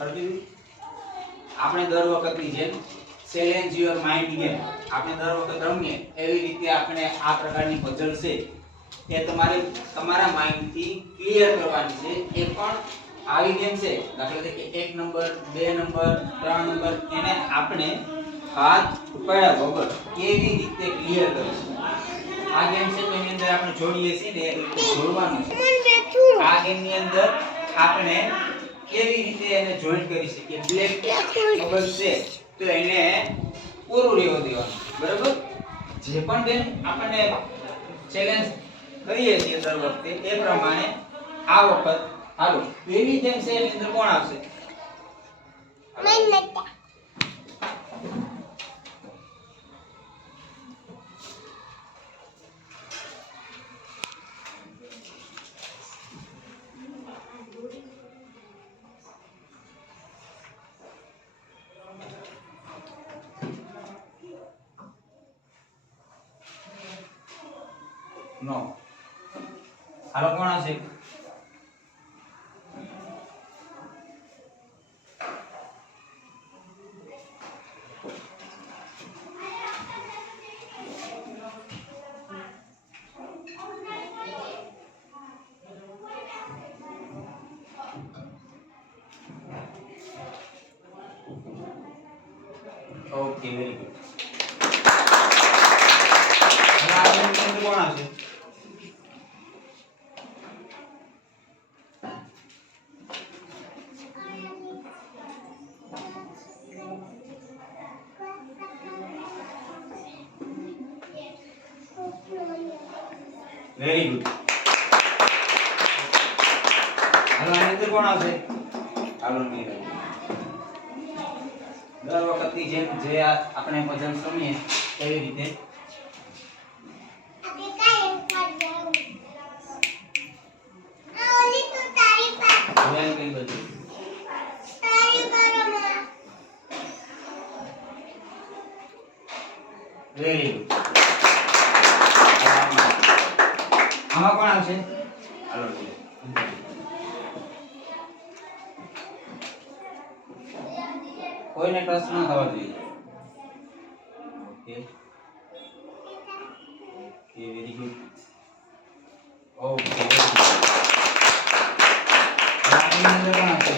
હરકી આપણે દર વખતની જેમ ચેલેન્જ યોર માઇન્ડ ગેમ આપણે દર વખત રમીએ એવી રીતે આપણે આ પ્રકારની પઝલ છે એ તમારે તમારા માઇન્ડથી ક્લિયર કરવાની છે. એ પણ આવી ગેમ છે દાખલા તરીકે 1 નંબર 2 નંબર 3 નંબર એને આપણે હાથ ઉપાડ્યા વગર કેવી રીતે ક્લિયર કરીશું. આ ગેમ છે તો એની અંદર આપણે જોડીએ છીએ ને એ રીતે જોડવાનું છે. આ ગેમ ની અંદર આપણે કેવી રીતે એને જોઈન્ટ કરી શકીએ. બ્લેક બબલ છે તો એને પૂરું રહેવા દેવાનું બરાબર. જે પણ બેન આપણને ચેલેન્જ કરીએ છીએ દર વખતે એ પ્રમાણે આ વખત હાલો એવી ગેમ છે એની અંદર કોણ આવશે? નો હાલો કોણ આવશે? Okay very good. હવે આ ગેમ ની અંદર કોણ આવશે? Very good. હવે આની અંદર કોણ આવશે? હાલો મીરા. દર વખતની જેમ જે આપણે પઝલ રમીએ એવી રીતે વેરી ગુડ. આમાં કોણ આવશે? હાલો કોઈને ટચ ન થવા જોઈએ. Okay very good. ઓકે આની અંદર કોણ આવશે?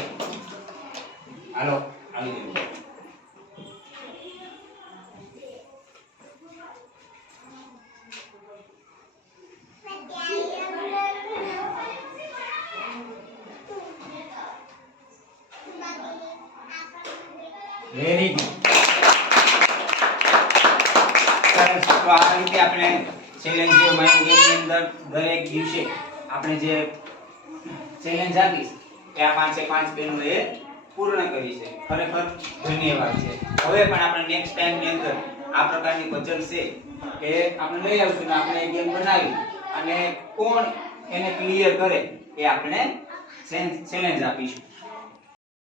હાલો આવી ગયું. Very good. સરસ. તો આ રીતે આપણે ચેલેન્જ માઇન્ડ ગેમ ની અંદર દરેક દિવસે આપણે જે ચેલેન્જ આપી એ આ 5 બહેનો એ પૂર્ણ કરી છે. ખરેખર ધન્યવાદ છે. હવે પણ આપણે નેક્સ્ટ ટાઈમ ની અંદર આ પ્રકારની પઝલ છે કે આપણે લઈ આવશું ને આપણે ગેમ બનાવી અને કોણ એને ક્લિયર કરે એ આપણે ચેલેન્જ આપીશું.